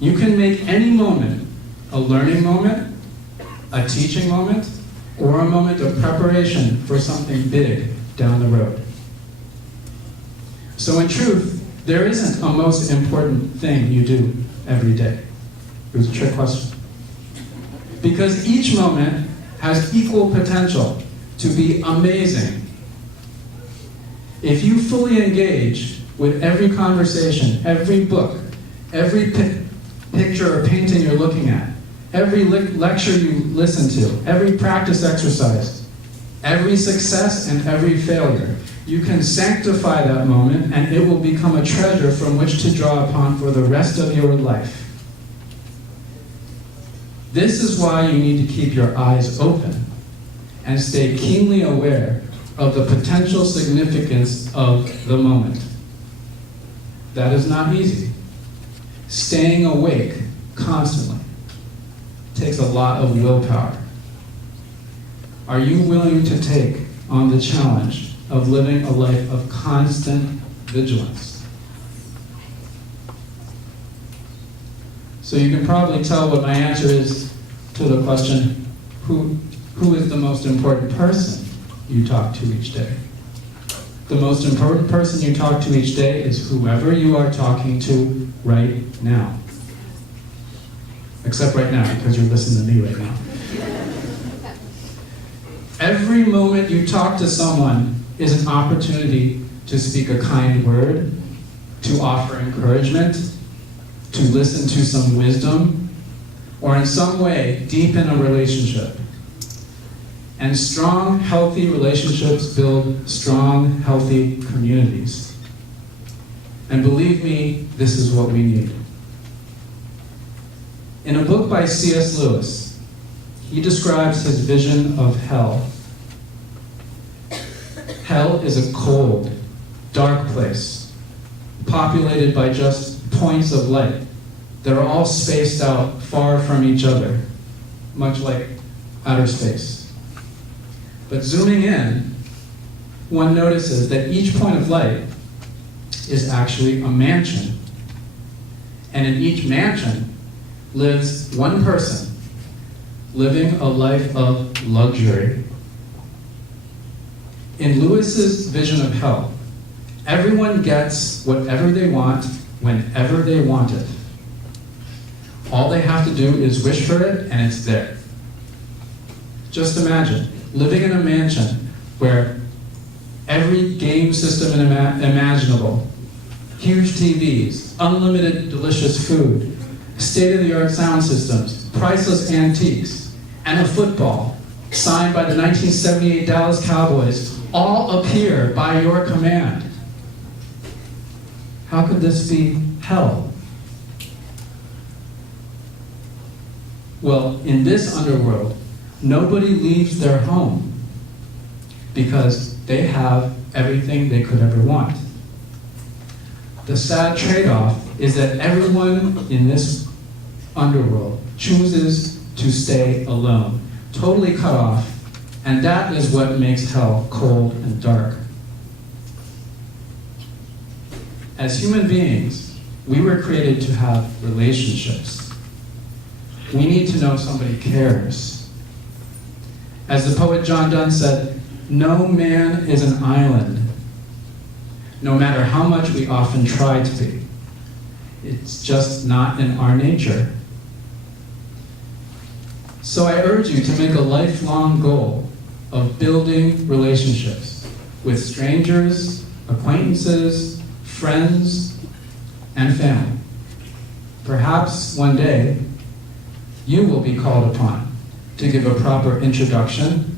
You can make any moment a learning moment, a teaching moment, or a moment of preparation for something big down the road. So in truth, there isn't a most important thing you do every day. It was a trick question. Because each moment has equal potential to be amazing. If you fully engage with every conversation, every book, every picture or painting you're looking at, every lecture you listen to, every practice exercise, every success and every failure, you can sanctify that moment and it will become a treasure from which to draw upon for the rest of your life. This is why you need to keep your eyes open and stay keenly aware of the potential significance of the moment. That is not easy. Staying awake constantly takes a lot of willpower. Are you willing to take on the challenge of living a life of constant vigilance? So you can probably tell what my answer is to the question, who is the most important person you talk to each day? The most important person you talk to each day is whoever you are talking to right now. Except right now, because you're listening to me right now. Every moment you talk to someone is an opportunity to speak a kind word, to offer encouragement, to listen to some wisdom, or in some way deepen a relationship. And strong, healthy relationships build strong, healthy communities. And believe me, this is what we need. In a book by C.S. Lewis, he describes his vision of hell. Hell is a cold, dark place, populated by just points of light that are all spaced out far from each other, much like outer space. But zooming in, one notices that each point of light is actually a mansion. And in each mansion lives one person living a life of luxury. In Lewis's vision of hell, everyone gets whatever they want whenever they want it. All they have to do is wish for it and it's there. Just imagine living in a mansion where every game system imaginable, huge TVs, unlimited delicious food, state-of-the-art sound systems, priceless antiques, and a football signed by the 1978 Dallas Cowboys all appear by your command. How could this be hell? Well, in this underworld, nobody leaves their home because they have everything they could ever want. The sad trade-off is that everyone in this underworld chooses to stay alone, totally cut off, and that is what makes hell cold and dark. As human beings, we were created to have relationships. We need to know somebody cares. As the poet John Donne said, no man is an island, no matter how much we often try to be. It's just not in our nature. So I urge you to make a lifelong goal of building relationships with strangers, acquaintances, friends, and family. Perhaps one day, you will be called upon to give a proper introduction,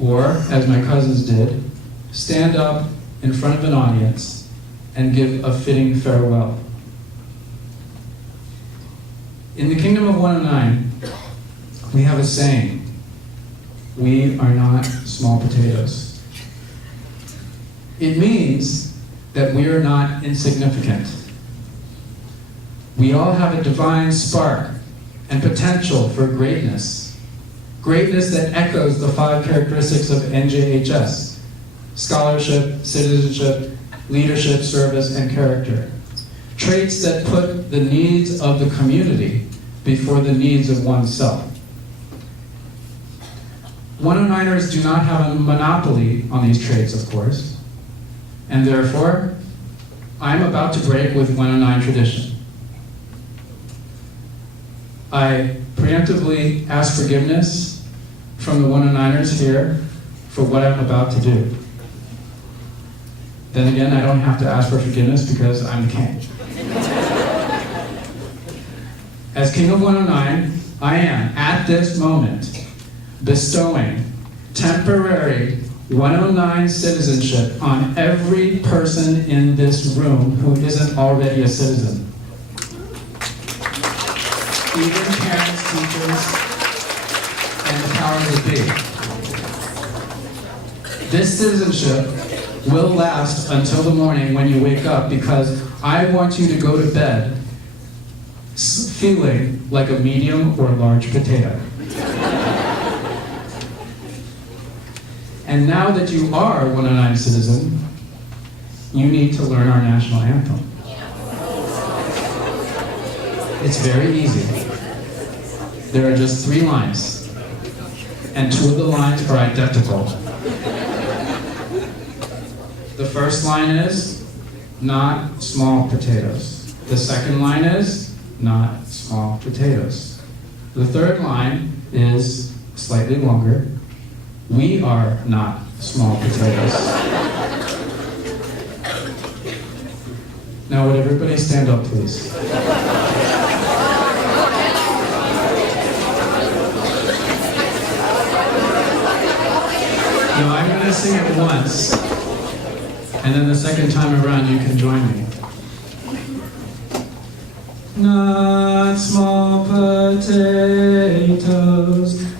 or, as my cousins did, stand up in front of an audience and give a fitting farewell. In the Kingdom of 109, we have a saying, we are not small potatoes. It means that we are not insignificant. We all have a divine spark and potential for greatness. Greatness that echoes the 5 characteristics of NJHS: scholarship, citizenship, leadership, service, and character. traits that put the needs of the community before the needs of oneself. 109ers do not have a monopoly on these traits, of course, and therefore, I'm about to break with 109 tradition. I preemptively ask forgiveness from the 109ers here for what I'm about to do. Then again, I don't have to ask for forgiveness because I'm the king. As King of 109, I am, at this moment, bestowing temporary 109 citizenship on every person in this room who isn't already a citizen. Even parents, teachers, and the powers that be. This citizenship will last until the morning when you wake up, because I want you to go to bed feeling like a medium or large potato. And now that you are a 109 citizen, you need to learn our national anthem. It's very easy. There are just 3 lines, and 2 of the lines are identical. The first line is, not small potatoes. The second line is, not small potatoes. The third line is slightly longer. We are not small potatoes. Now would everybody stand up, please? Now I'm going to sing it once, and then the second time around you can join me. Not small potatoes,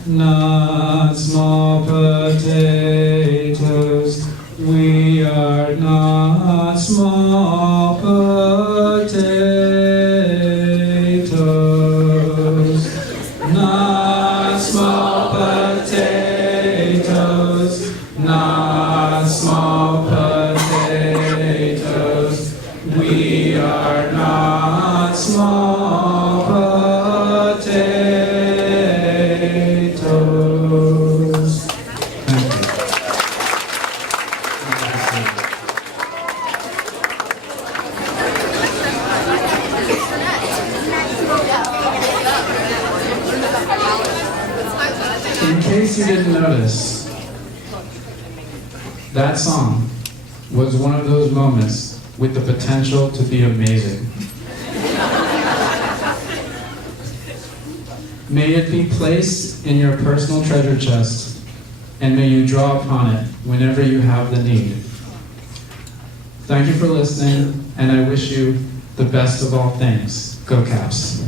not small potatoes, we are not small potatoes, not small potatoes, not small potatoes, we are not small potatoes. Thank you. In case you didn't notice, that song was one of those moments with the potential to be amazing. May it be placed in your personal treasure chest, and may you draw upon it whenever you have the need. Thank you for listening, and I wish you the best of all things. Go Caps.